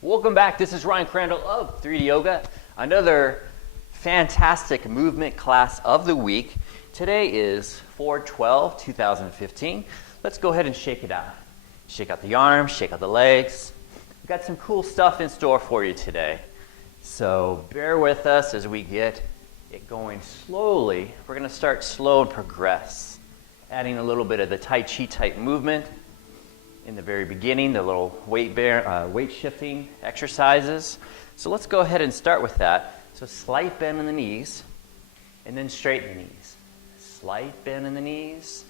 Welcome back. This is Ryan Crandall of 3D Yoga. Another fantastic movement class of the week. Today is 4/12/2015. Let's go ahead and shake it out. Shake out the arms, shake out the legs. We've got some cool stuff in store for you today. So bear with us as we get it going slowly. We're going to start slow and progress, adding a little bit of the Tai Chi type movement. In the very beginning, the little weight shifting exercises. So let's go ahead and start with that. So slight bend in the knees, and then straighten the knees. Slight bend in the knees,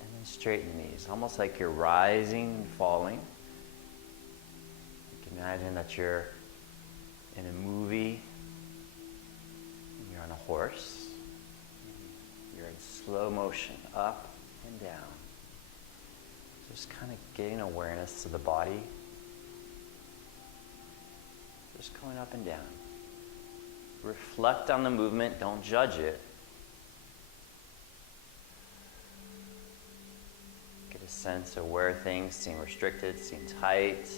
and then straighten the knees. Almost like you're rising and falling. You can imagine that you're in a movie, and you're on a horse. You're in slow motion, up and down. Just kind of getting awareness to the body. Just going up and down. Reflect on the movement, don't judge it. Get a sense of where things seem restricted, seem tight.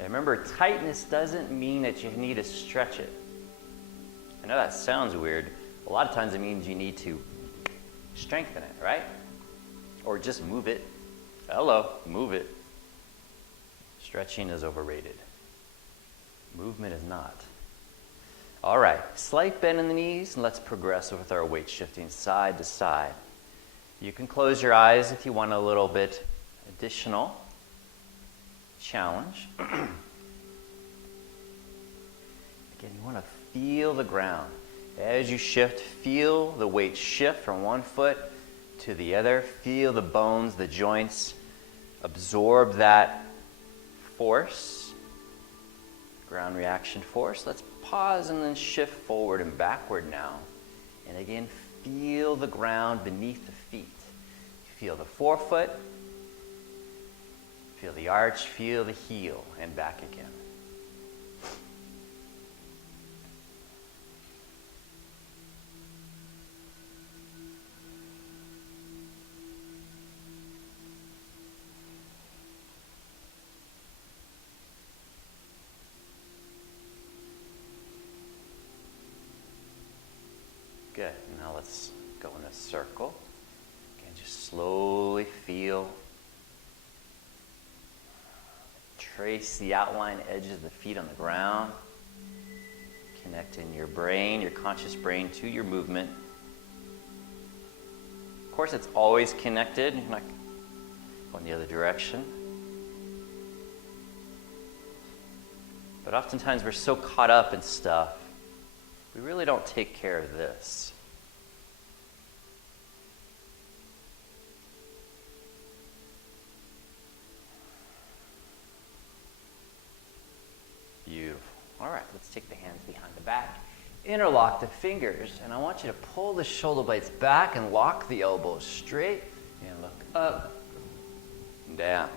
And remember, tightness doesn't mean that you need to stretch it. I know that sounds weird. A lot of times it means you need to strengthen it, right? Or just move it. Hello, move it. Stretching is overrated. Movement is not. All right, slight bend in the knees, and let's progress with our weight shifting side to side. You can close your eyes if you want a little bit additional challenge. Again, you want to feel the ground. As you shift, feel the weight shift from one foot to the other. Feel the bones, the joints absorb that force, ground reaction force. Let's pause and then shift forward and backward now. And again, feel the ground beneath the feet. Feel the forefoot, feel the arch, feel the heel, and back again. Good. Now let's go in a circle. Again, just slowly feel. Trace the outline edges of the feet on the ground. Connecting your brain, your conscious brain, to your movement. Of course, it's always connected. You're not going the other direction. But oftentimes we're so caught up in stuff, we really don't take care of this. Beautiful. All right, let's take the hands behind the back. Interlock the fingers, and I want you to pull the shoulder blades back and lock the elbows straight, and look up and down.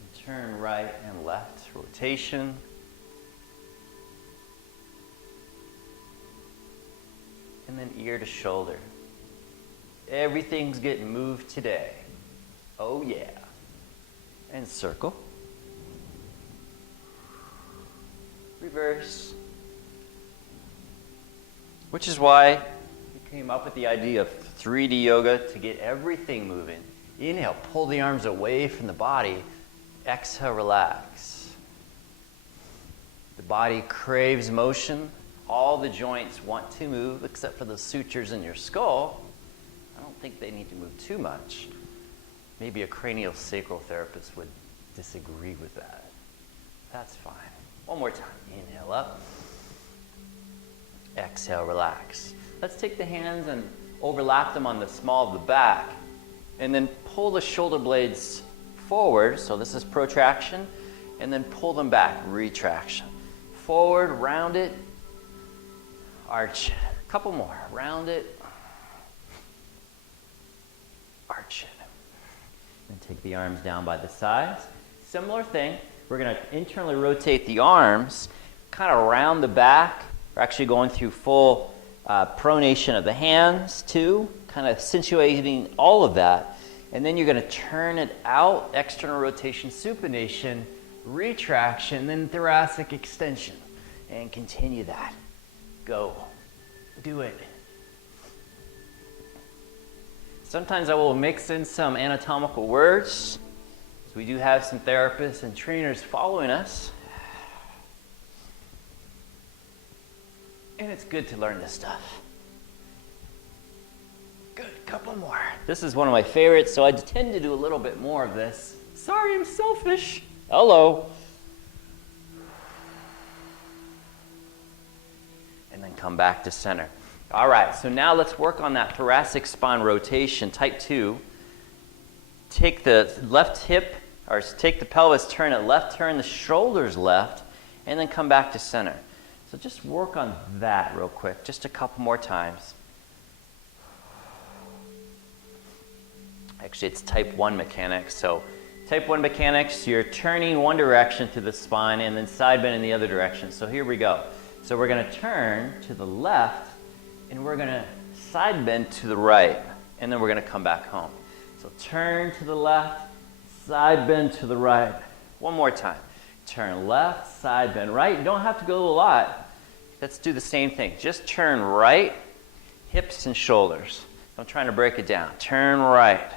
And turn right and left, rotation. And then ear to shoulder. Everything's getting moved today. Oh yeah. And circle. Reverse. Which is why we came up with the idea of 3D yoga, to get everything moving. Inhale, pull the arms away from the body. Exhale, relax. The body craves motion. All the joints want to move except for the sutures in your skull. I don't think they need to move too much. Maybe a craniosacral therapist would disagree with that. That's fine. One more time. Inhale up. Exhale, relax. Let's take the hands and overlap them on the small of the back. And then pull the shoulder blades forward. So this is protraction. And then pull them back. Retraction. Forward, round it. Arch it. A couple more. Round it. Arch it. And take the arms down by the sides. Similar thing. We're going to internally rotate the arms, kind of around the back. We're actually going through full pronation of the hands too, kind of accentuating all of that. And then you're going to turn it out, external rotation, supination, retraction, then thoracic extension. And continue that. Go. Do it. Sometimes I will mix in some anatomical words. We do have some therapists and trainers following us. And it's good to learn this stuff. Good, couple more. This is one of my favorites, so I tend to do a little bit more of this. Sorry, I'm selfish. Hello. And then come back to center. All right, so now let's work on that thoracic spine rotation, type 2. Take the left hip, or take the pelvis, turn it left, turn the shoulders left, and then come back to center. So just work on that real quick, just a couple more times. Actually, it's type 1 mechanics. So type 1 mechanics, you're turning one direction to the spine and then side bend in the other direction. So here we go. So we're going to turn to the left and we're going to side bend to the right, and then we're going to come back home. So turn to the left, side bend to the right. One more time. Turn left, side bend right. You don't have to go a lot. Let's do the same thing. Just turn right, hips and shoulders. I'm trying to break it down. Turn right.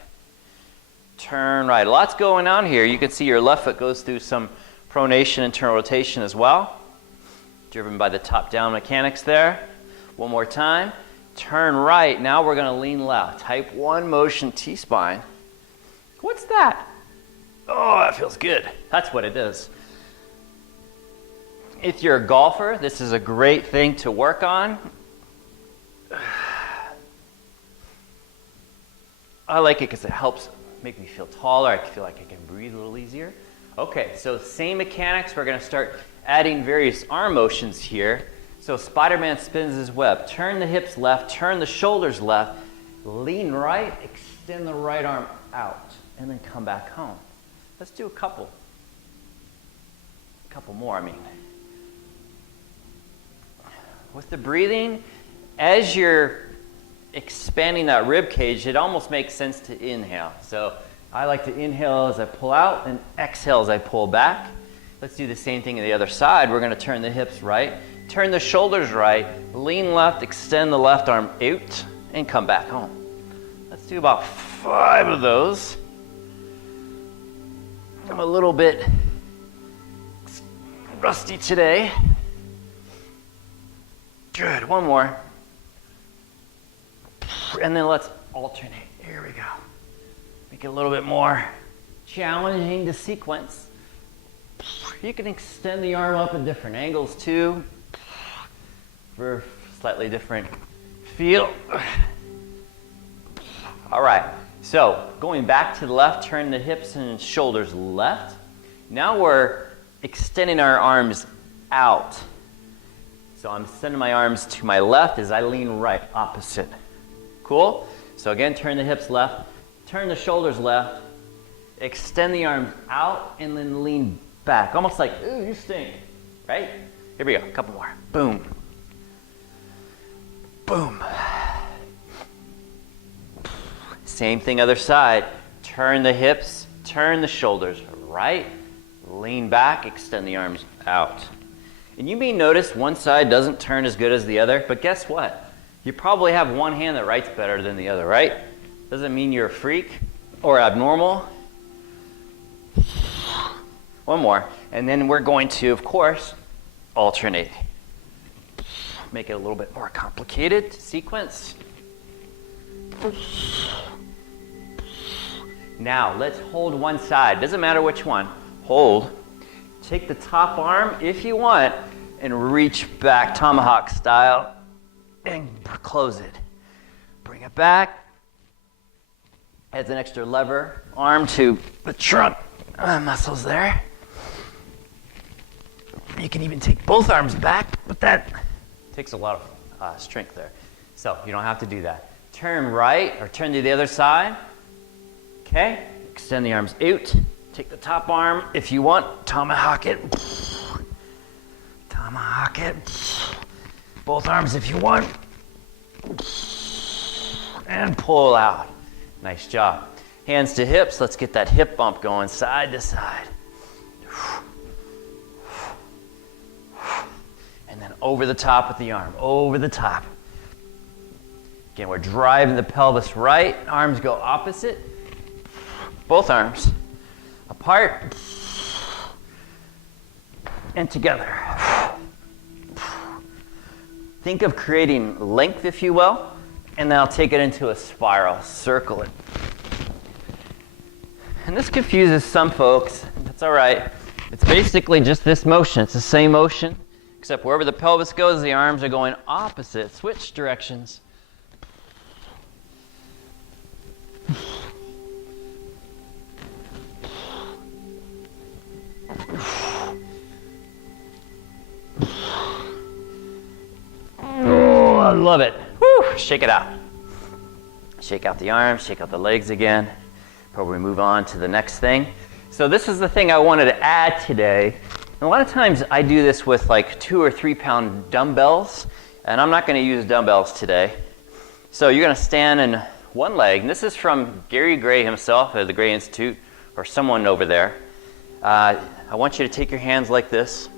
Turn right. Lots going on here. You can see your left foot goes through some pronation, internal rotation as well. Driven by the top-down mechanics there. One more time. Turn right. Now we're going to lean left. Type 1 motion T-spine. What's that? Oh, that feels good. That's what it is. If you're a golfer, this is a great thing to work on. I like it because it helps make me feel taller. I feel like I can breathe a little easier. Okay, so same mechanics. We're going to start adding various arm motions here. So Spider-Man spins his web. Turn the hips left, turn the shoulders left, lean right, extend the right arm out, and then come back home. Let's do a couple more, I mean. With the breathing, as you're expanding that rib cage, it almost makes sense to inhale. So I like to inhale as I pull out and exhale as I pull back. Let's do the same thing on the other side. We're going to turn the hips right, turn the shoulders right, lean left, extend the left arm out, and come back home. Let's do about 5 of those. I'm a little bit rusty today. Good, one more. And then let's alternate. Here we go. Make it a little bit more challenging to sequence. You can extend the arm up in different angles too for a slightly different feel. All right, so going back to the left, turn the hips and shoulders left. Now we're extending our arms out. So I'm sending my arms to my left as I lean right, opposite. Cool? So again, turn the hips left, turn the shoulders left, extend the arms out, and then lean back. Almost like, ooh, you stink, right? Here we go, a couple more. Boom. Boom. Same thing other side. Turn the hips, turn the shoulders right, lean back, extend the arms out. And you may notice one side doesn't turn as good as the other, but guess what? You probably have one hand that writes better than the other, right? Doesn't mean you're a freak or abnormal. One more. And then we're going to, of course, alternate. Make it a little bit more complicated sequence. Now, let's hold one side. Doesn't matter which one. Hold. Take the top arm, if you want, and reach back tomahawk style and close it. Bring it back. Adds an extra lever arm to the trunk muscles there. You can even take both arms back, but that takes a lot of strength there. So you don't have to do that. Turn right or turn to the other side. Okay, extend the arms out. Take the top arm if you want. Tomahawk it. Tomahawk it. Both arms if you want. And pull out. Nice job. Hands to hips. Let's get that hip bump going side to side. And then over the top with the arm, over the top. Again, we're driving the pelvis right. Arms go opposite. Both arms apart and together. Think of creating length, if you will, and then I'll take it into a spiral. Circle it. And this confuses some folks. That's all right. It's basically just this motion. It's the same motion, except wherever the pelvis goes, the arms are going opposite. Switch directions. Oh, I love it. Woo! Shake it out. Shake out the arms, shake out the legs again. Probably move on to the next thing. So this is the thing I wanted to add today. And a lot of times I do this with like 2 or 3 pound dumbbells, and I'm not going to use dumbbells today. So you're going to stand in one leg, and this is from Gary Gray himself at the Gray Institute, or someone over there. I want you to take your hands like this.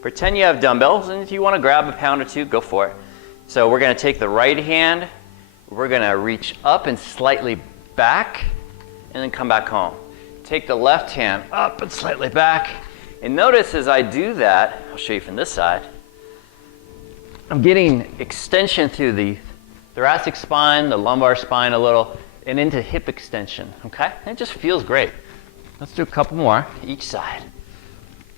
Pretend you have dumbbells, and if you want to grab a pound or 2, go for it. So we're going to take the right hand, we're going to reach up and slightly back, and then come back home. Take the left hand up and slightly back. And notice as I do that, I'll show you from this side, I'm getting extension through the thoracic spine, the lumbar spine a little, and into hip extension, okay? And it just feels great. Let's do a couple more each side.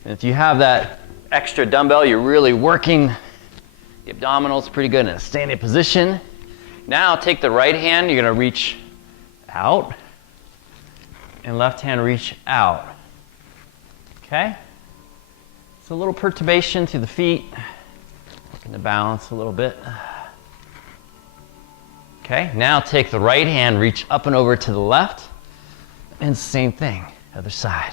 And if you have that extra dumbbell, you're really working the abdominals pretty good in a standing position. Now take the right hand, you're gonna reach out, and left hand reach out. Okay? It's a little perturbation through the feet. Looking to balance a little bit. Okay, now take the right hand, reach up and over to the left, and same thing, other side.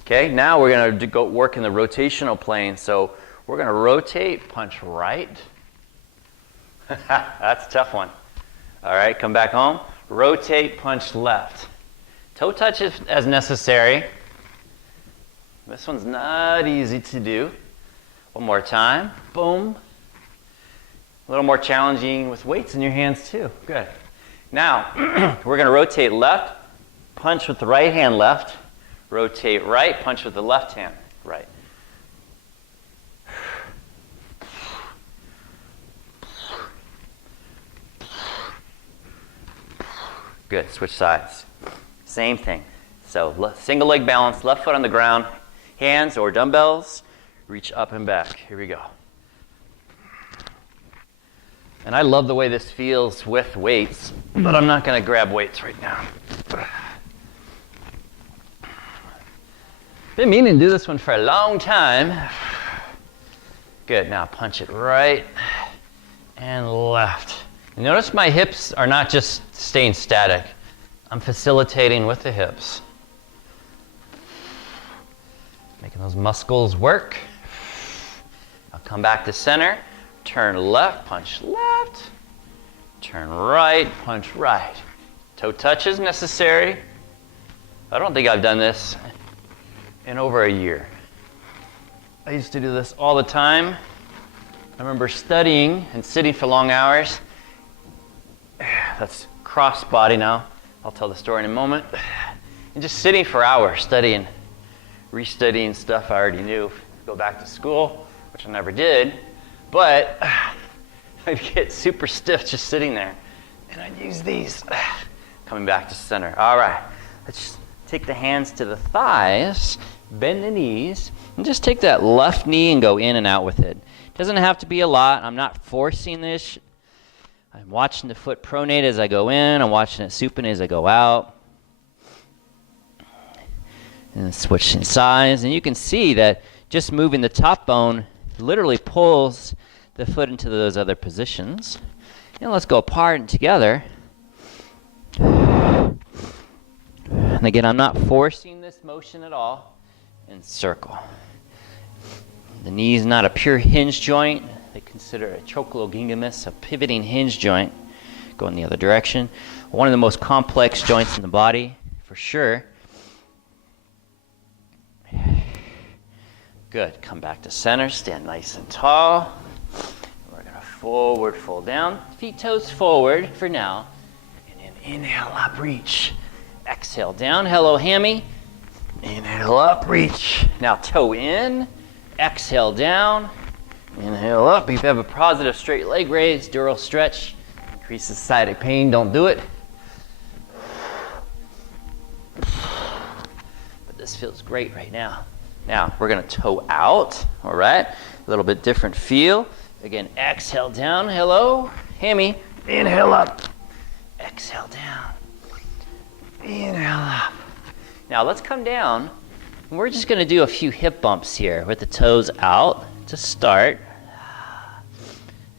Okay, now we're going to go work in the rotational plane. So we're going to rotate, punch right. That's a tough one. All right, come back home. Rotate, punch left. Toe touch as necessary. This one's not easy to do. One more time. Boom. A little more challenging with weights in your hands too. Good. Now, we're going to rotate left, punch with the right hand left. Rotate right, punch with the left hand right. Good, switch sides. Same thing. So single leg balance, left foot on the ground, hands or dumbbells, reach up and back. Here we go. And I love the way this feels with weights, but I'm not going to grab weights right now. Been meaning to do this one for a long time. Good, now punch it right and left. And notice my hips are not just staying static. I'm facilitating with the hips. Making those muscles work. I'll come back to center, turn left, punch left, turn right, punch right. Toe touch is necessary. I don't think I've done this in over a year. I used to do this all the time. I remember studying and sitting for long hours. That's cross body now. I'll tell the story in a moment. And just sitting for hours, studying, restudying stuff I already knew. Go back to school, which I never did. But I'd get super stiff just sitting there. And I'd use these. Coming back to center. All right, let's just take the hands to the thighs. Bend the knees, and just take that left knee and go in and out with it. Doesn't have to be a lot. I'm not forcing this. I'm watching the foot pronate as I go in. I'm watching it supinate as I go out. And then switching sides. And you can see that just moving the top bone literally pulls the foot into those other positions. And let's go apart and together. And again, I'm not forcing this motion at all. And circle. The knee is not a pure hinge joint. They consider a trochleogingimus, a pivoting hinge joint, going the other direction. One of the most complex joints in the body, for sure. Good. Come back to center. Stand nice and tall. We're going to forward fold down. Feet, toes forward for now. And then inhale up, reach. Exhale down. Hello, hammy. Inhale up, reach. Now toe in. Exhale down. Inhale up. If you have a positive straight leg raise, dural stretch, increases sciatic pain, don't do it. But this feels great right now. Now, we're going to toe out, all right? A little bit different feel. Again, exhale down. Hello, hammy. Inhale up. Exhale down. Inhale up. Now, let's come down. And we're just going to do a few hip bumps here with the toes out to start.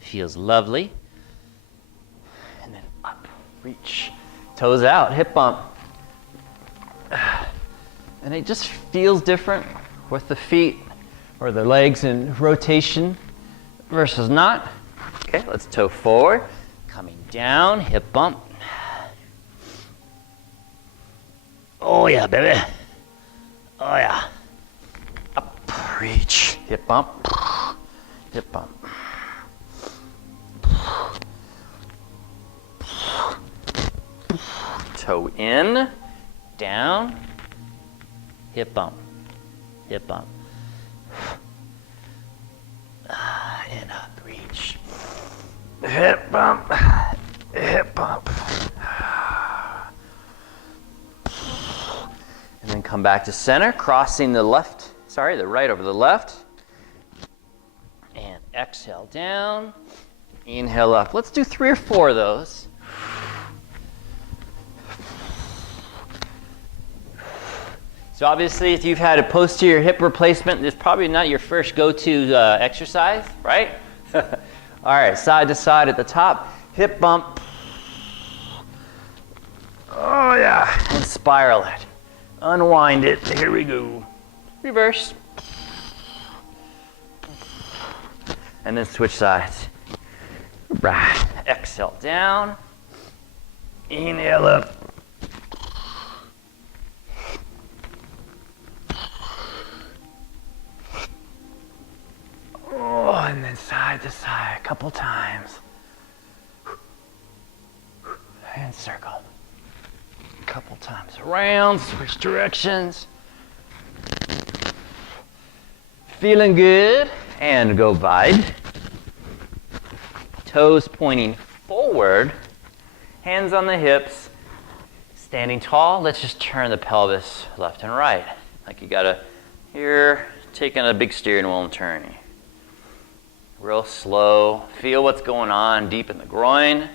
Feels lovely. And then up, reach. Toes out, hip bump. And it just feels different with the feet or the legs in rotation versus not. Okay, let's toe forward. Coming down, hip bump. Oh yeah, baby. Oh yeah. Up, reach, hip bump, hip bump. Toe in, down, hip bump, hip bump. And up, reach. Hip bump, hip bump. And then come back to center, crossing the right over the left. And exhale down, inhale up. Let's do 3 or 4 of those. So obviously, if you've had a posterior hip replacement, this is probably not your first go-to exercise, right? All right, side to side at the top, hip bump. Oh yeah, and spiral it. Unwind it. Here we go. Reverse. And then switch sides. Right. Exhale down. Inhale up. Oh, and then side to side a couple times. And circle. A couple times around, switch directions. Feeling good. And go wide. Toes pointing forward. Hands on the hips. Standing tall. Let's just turn the pelvis left and right. Like you gotta, you're taking a big steering wheel and turning. Real slow. Feel what's going on deep in the groin.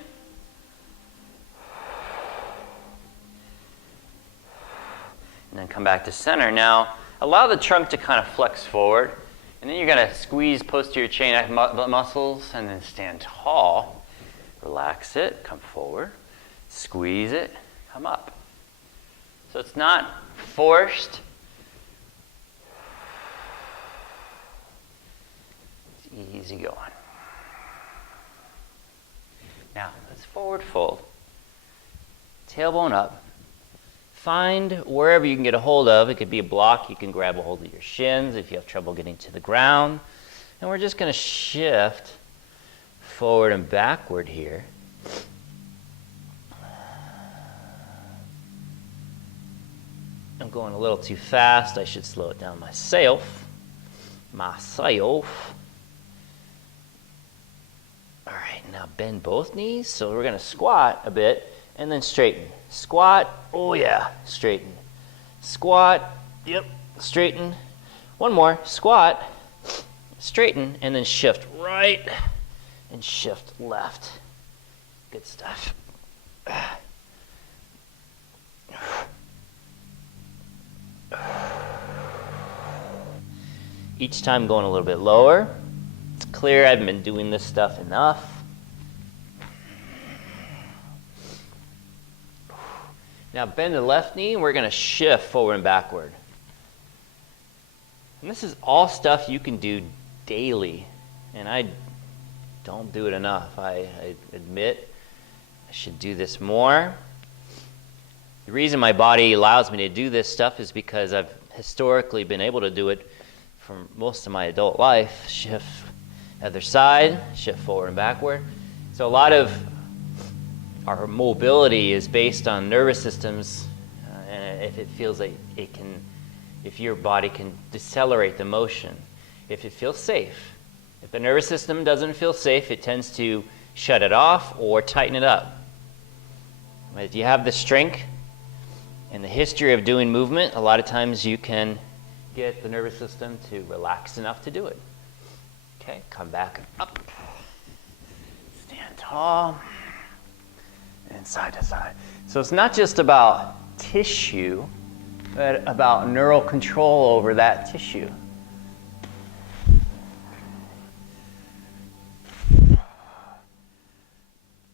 And then come back to center. Now, allow the trunk to kind of flex forward. And then you're going to squeeze posterior chain muscles and then stand tall. Relax it. Come forward. Squeeze it. Come up. So it's not forced. It's easy going. Now, let's forward fold. Tailbone up. Find wherever you can get a hold of. It could be a block. You can grab a hold of your shins if you have trouble getting to the ground. And we're just going to shift forward and backward here. I'm going a little too fast. I should slow it down myself. All right, now bend both knees. So we're going to squat a bit and then straighten. Squat, oh yeah, straighten. Squat, yep, straighten. One more, squat, straighten, and then shift right and shift left. Good stuff. Each time going a little bit lower. It's clear I've been doing this stuff enough. Now bend the left knee, and we're going to shift forward and backward. And this is all stuff you can do daily. And I don't do it enough. I admit I should do this more. The reason my body allows me to do this stuff is because I've historically been able to do it for most of my adult life. Shift other side, shift forward and backward. So a lot of our mobility is based on nervous systems, and if it feels like it can, if your body can decelerate the motion, if it feels safe. If the nervous system doesn't feel safe, it tends to shut it off or tighten it up. If you have the strength and the history of doing movement, a lot of times you can get the nervous system to relax enough to do it. Okay, come back up. Stand tall. And side to side. So it's not just about tissue, but about neural control over that tissue.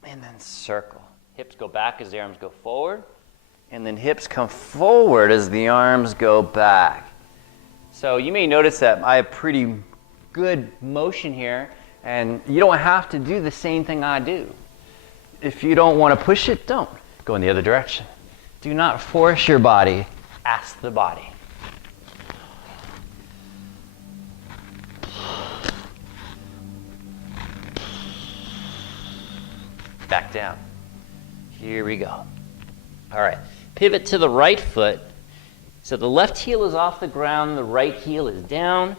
And then circle. Hips go back as the arms go forward, and then hips come forward as the arms go back. So you may notice that I have pretty good motion here, and you don't have to do the same thing I do. If you don't want to push it, don't. Go in the other direction. Do not force your body. Ask the body. Back down. Here we go. All right. Pivot to the right foot. So the left heel is off the ground, the right heel is down,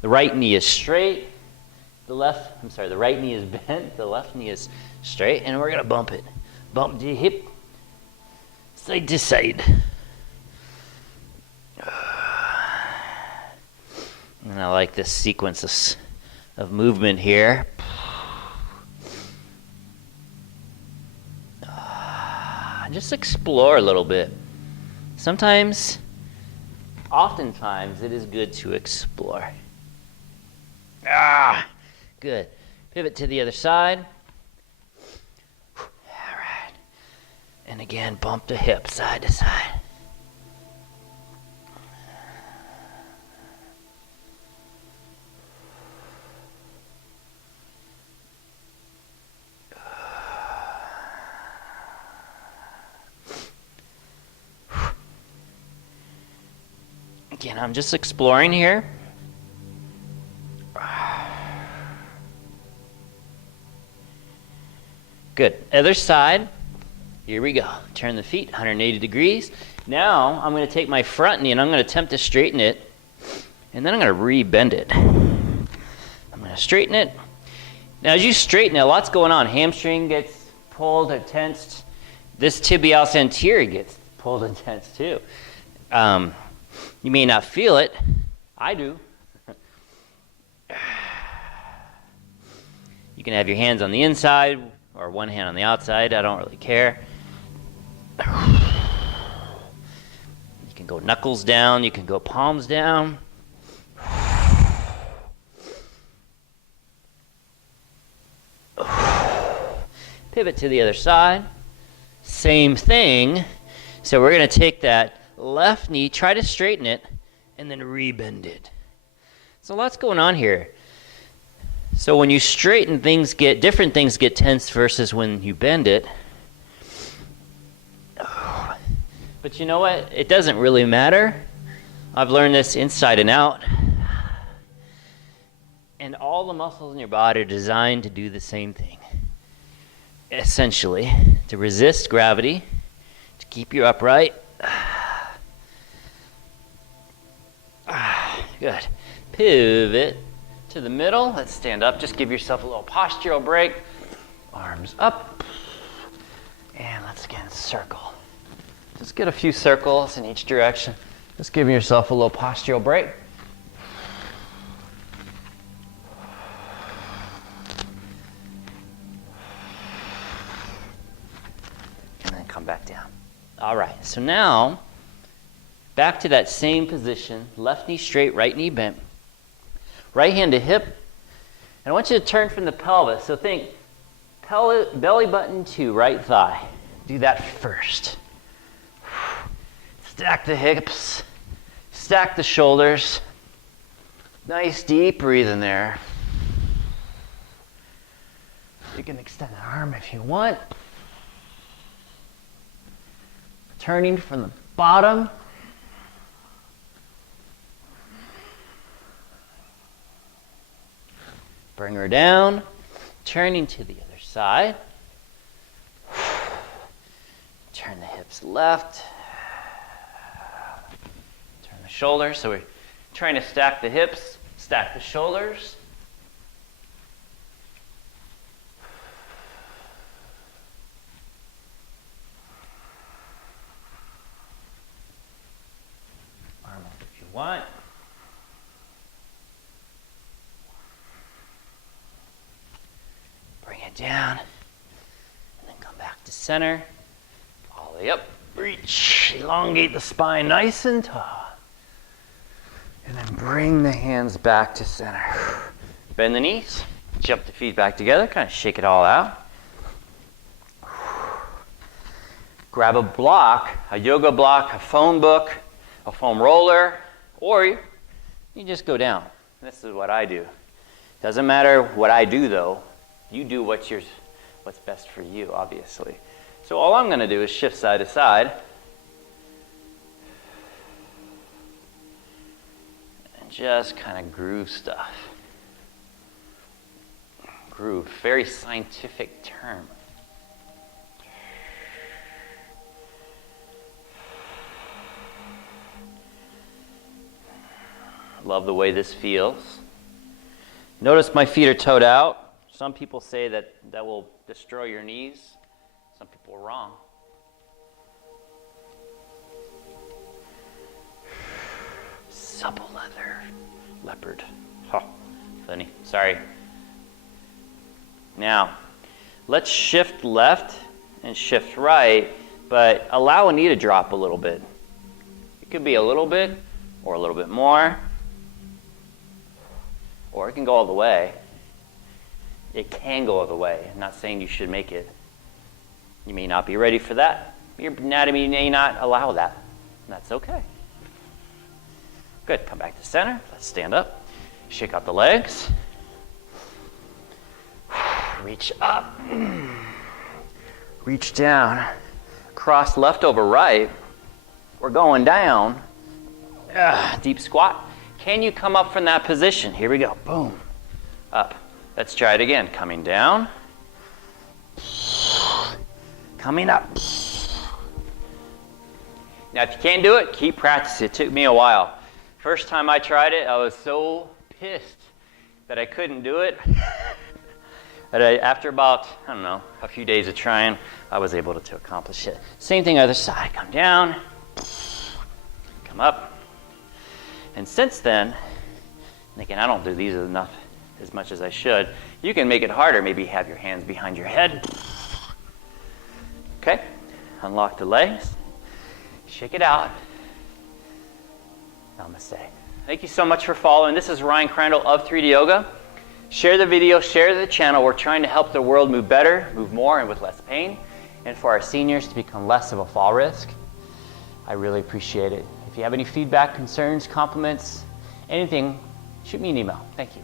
the right knee is straight, the right knee is bent, the left knee is straight, and we're going to bump it. Bump the hip, side to side. And I like this sequence of movement here. Just explore a little bit. Oftentimes, it is good to explore. Good. Pivot to the other side. All right. And again, bump the hip side to side. Again, I'm just exploring here. Good. Other side. Here we go. Turn the feet 180 degrees. Now I'm going to take my front knee and I'm going to attempt to straighten it. And then I'm going to re-bend it. I'm going to straighten it. Now as you straighten it, lots going on. Hamstring gets pulled or tensed. This tibialis anterior gets pulled and tensed too. You may not feel it. I do. You can have your hands on the inside or one hand on the outside. I don't really care. You can go knuckles down. You can go palms down. Pivot to the other side. Same thing. So we're going to take that left knee, try to straighten it, and then re-bend it. So lots going on here. So when you straighten, different things get tense versus when you bend it. But you know what? It doesn't really matter. I've learned this inside and out. And all the muscles in your body are designed to do the same thing. Essentially, to resist gravity, to keep you upright. Good. Pivot to the middle. Let's stand up. Just give yourself a little postural break. Arms up. And let's again circle. Just get a few circles in each direction. Just give yourself a little postural break. And then come back down. All right. So now, back to that same position. Left knee straight, right knee bent. Right hand to hip. And I want you to turn from the pelvis. So think belly button to right thigh. Do that first. Stack the hips. Stack the shoulders. Nice deep breathe in there. You can extend the arm if you want. Turning from the bottom. Bring her down. Turning to the other side. Turn the hips left. Turn the shoulders. So we're trying to stack the hips, stack the shoulders. Arm up if you want. Bring it down. And then come back to center. All the way up. Reach. Elongate the spine nice and tall. And then bring the hands back to center. Bend the knees. Jump the feet back together. Kind of shake it all out. Grab a block, a yoga block, a phone book, a foam roller, or you just go down. This is what I do. Doesn't matter what I do though. You do what's best for you, obviously. So all I'm going to do is shift side to side. And just kind of groove stuff. Groove, very scientific term. Love the way this feels. Notice my feet are toed out. Some people say that will destroy your knees. Some people are wrong. Supple leather. Leopard. Oh, funny. Sorry. Now, let's shift left and shift right, but allow a knee to drop a little bit. It could be a little bit or a little bit more, or it can go all the way. It can go all the way. I'm not saying you should make it. You may not be ready for that. Your anatomy may not allow that. That's okay. Good. Come back to center. Let's stand up. Shake out the legs. Reach up. Reach down. Cross left over right. We're going down. Deep squat. Can you come up from that position? Here we go. Boom. Up. Let's try it again. Coming down. Coming up. Now, if you can't do it, keep practicing. It took me a while. First time I tried it, I was so pissed that I couldn't do it. But after about, I don't know, a few days of trying, I was able to accomplish it. Same thing other side. Come down. Come up. And since then, and again, I don't do these enough as much as I should. You can make it harder. Maybe have your hands behind your head. Okay. Unlock the legs. Shake it out. Namaste. Thank you so much for following. This is Ryan Crandall of 3D Yoga. Share the video, share the channel. We're trying to help the world move better, move more, and with less pain. And for our seniors to become less of a fall risk. I really appreciate it. If you have any feedback, concerns, compliments, anything, shoot me an email. Thank you.